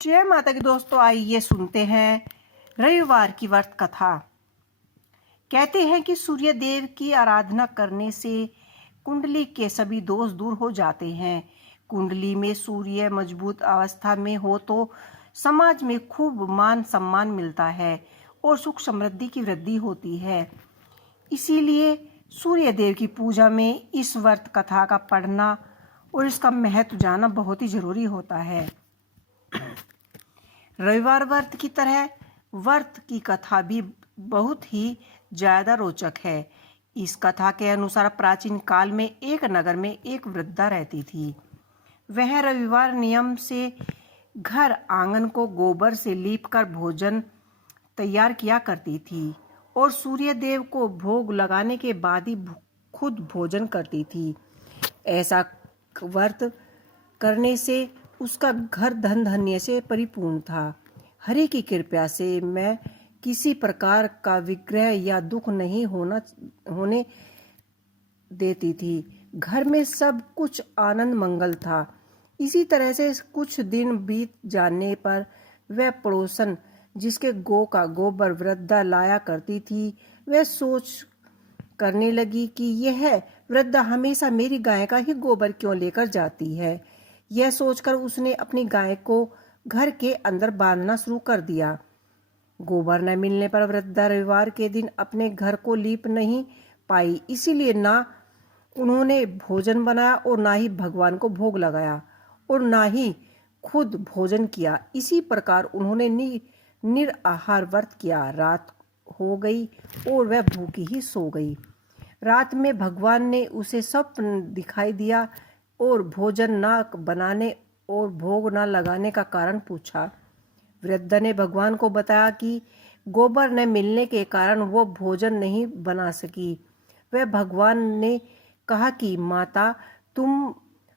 जय माता की दोस्तों, आइए सुनते हैं रविवार की व्रत कथा। कहते हैं कि सूर्य देव की आराधना करने से कुंडली के सभी दोष दूर हो जाते हैं। कुंडली में सूर्य मजबूत अवस्था में हो तो समाज में खूब मान सम्मान मिलता है और सुख समृद्धि की वृद्धि होती है। इसीलिए सूर्य देव की पूजा में इस व्रत कथा का पढ़ना और इसका महत्व जानना बहुत ही जरूरी होता है। रविवार व्रत की तरह व्रत की कथा भी बहुत ही ज्यादा रोचक है। इस कथा के अनुसार प्राचीन काल में एक नगर में एक वृद्धा रहती थी। वह रविवार नियम से घर आंगन को गोबर से लीपकर भोजन तैयार किया करती थी और सूर्य देव को भोग लगाने के बाद ही खुद भोजन करती थी। ऐसा व्रत करने से उसका घर धन धान्य से परिपूर्ण था। हरि की कृपा से मैं किसी प्रकार का विग्रह या दुख नहीं होने देती थी। घर में सब कुछ आनंद मंगल था। इसी तरह से कुछ दिन बीत जाने पर वह पड़ोसन जिसके गौ का गोबर वृद्धा लाया करती थी, वह सोच करने लगी कि यह वृद्धा हमेशा मेरी गाय का ही गोबर क्यों लेकर जाती है। यह सोचकर उसने अपनी गाय को घर के अंदर बांधना शुरू कर दिया। गोबर न मिलने पर वृद्धा रविवार के दिन अपने घर को लीप नहीं पाई, इसीलिए ना उन्होंने भोजन बनाया और ना ही भगवान को भोग लगाया और ना ही खुद भोजन किया। इसी प्रकार उन्होंने निराहार व्रत किया। रात हो गई और वह भूखी ही सो गई। रात में भगवान ने उसे स्वप्न दिखाई दिया और भोजन न बनाने और भोग न लगाने का कारण पूछा। वृद्धा ने भगवान को बताया कि गोबर न मिलने के कारण वो भोजन नहीं बना सकी। वह भगवान ने कहा कि माता,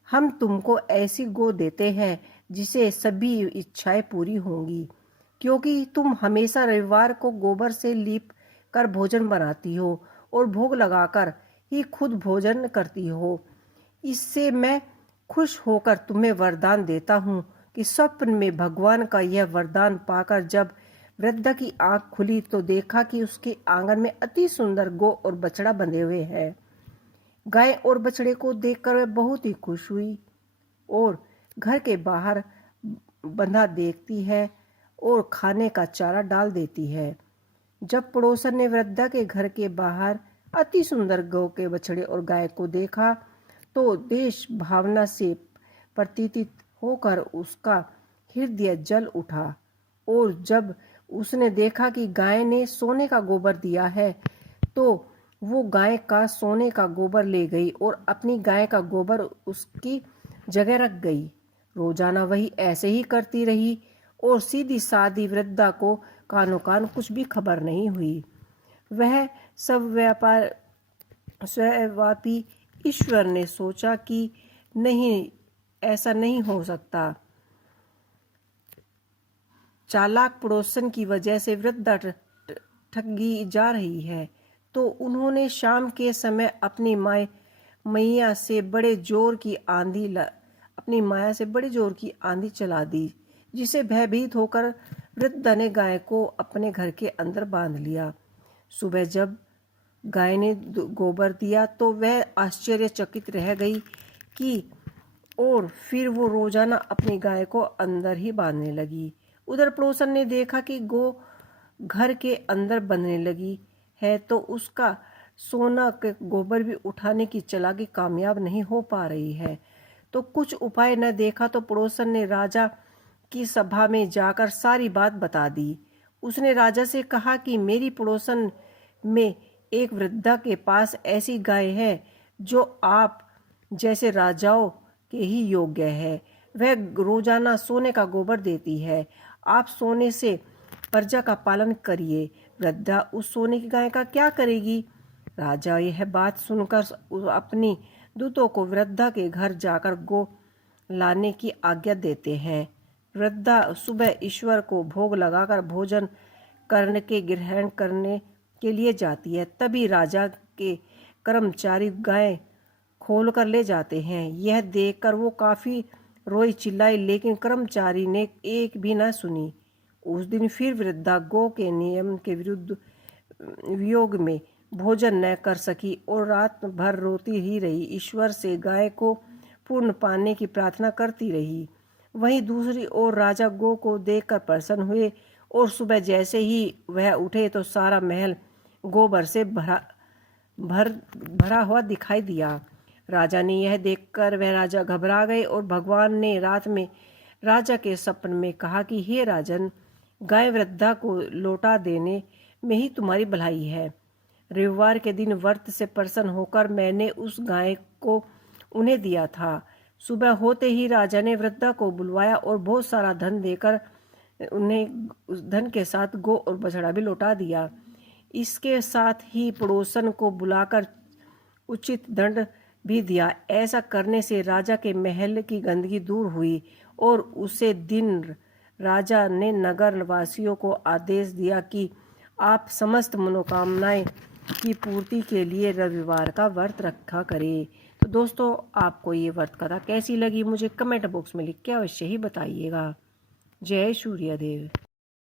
हम तुमको ऐसी गौ देते हैं जिसे सभी इच्छाएं पूरी होंगी, क्योंकि तुम हमेशा रविवार को गोबर से लीप कर भोजन बनाती हो और भोग लगाकर ही खुद भोजन करती हो। इससे मैं खुश होकर तुम्हें वरदान देता हूँ कि स्वप्न में भगवान का यह वरदान पाकर जब वृद्धा की आंख खुली तो देखा कि उसके आंगन में अति सुंदर गौ और बछड़ा बंधे हुए हैं। गाय और बछड़े को देखकर वह बहुत ही खुश हुई और घर के बाहर बंधा देखती है और खाने का चारा डाल देती है। जब पड़ोसन ने वृद्धा के घर के बाहर अति सुंदर गौ के बछड़े और गाय को देखा तो देश भावना से प्रतीत होकर उसका हृदय जल उठा और जब उसने देखा कि गाय ने सोने का गोबर दिया है तो वो गाय का सोने का गोबर ले गई और अपनी गाय का गोबर उसकी जगह रख गई। रोजाना वही ऐसे ही करती रही और सीधी सादी वृद्धा को कानो कान कुछ भी खबर नहीं हुई। वह सब व्यापार स्वव्यापी ईश्वर ने सोचा कि नहीं, ऐसा नहीं हो सकता। चालाक पड़ोसन की वजह से वृद्धा ठगी जा रही है। तो उन्होंने शाम के समय अपनी माया से बड़े जोर की आंधी चला दी, जिसे भयभीत होकर वृद्धा ने गाय को अपने घर के अंदर बांध लिया। सुबह जब गाय ने गोबर दिया तो वह आश्चर्यचकित रह गई कि और फिर वो रोजाना अपनी गाय को अंदर ही बांधने लगी। उधर पड़ोसन ने देखा कि गौ घर के अंदर बंधने लगी है तो उसका सोना के गोबर भी उठाने की चालाकी कामयाब नहीं हो पा रही है। तो कुछ उपाय न देखा तो पड़ोसन ने राजा की सभा में जाकर सारी बात बता दी। उसने राजा से कहा कि मेरी पड़ोसन में एक वृद्धा के पास ऐसी गाय है जो आप जैसे राजाओं के ही योग्य है। वह रोजाना सोने का गोबर देती है। आप सोने से प्रजा का पालन करिए। वृद्धा उस सोने की गाय का क्या करेगी? राजा यह बात सुनकर अपनी दूतों को वृद्धा के घर जाकर गौ लाने की आज्ञा देते हैं। वृद्धा सुबह ईश्वर को भोग लगाकर भोजन ग्रहण करने के लिए जाती है। तभी राजा के कर्मचारी गाय खोल कर ले जाते हैं। यह देखकर वो काफी रोई चिल्लाई, लेकिन कर्मचारी ने एक भी न सुनी। उस दिन फिर वृद्धा गौ के नियम के विरुद्ध वियोग में भोजन न कर सकी और रात भर रोती ही रही, ईश्वर से गाय को पूर्ण पाने की प्रार्थना करती रही। वहीं दूसरी ओर राजा गौ को देखकर प्रसन्न हुए और सुबह जैसे ही वह उठे तो सारा महल गोबर से भरा हुआ दिखाई दिया। राजा ने यह देखकर वह राजा घबरा गए और भगवान ने रात में राजा के सपन में कहा कि हे राजन, गाय वृद्धा को लौटा देने में ही तुम्हारी भलाई है। रविवार के दिन व्रत से प्रसन्न होकर मैंने उस गाय को उन्हें दिया था। सुबह होते ही राजा ने वृद्धा को बुलवाया और बहुत सारा धन देकर उन्हें उस धन के साथ गौ और बछड़ा भी लौटा दिया। इसके साथ ही पड़ोसन को बुलाकर उचित दंड भी दिया। ऐसा करने से राजा के महल की गंदगी दूर हुई और उसे दिन राजा ने नगर वासियों को आदेश दिया कि आप समस्त मनोकामनाएं की पूर्ति के लिए रविवार का व्रत रखा करें। तो दोस्तों, आपको ये व्रत कथा कैसी लगी मुझे कमेंट बॉक्स में लिख के अवश्य ही बताइएगा। जय सूर्यदेव।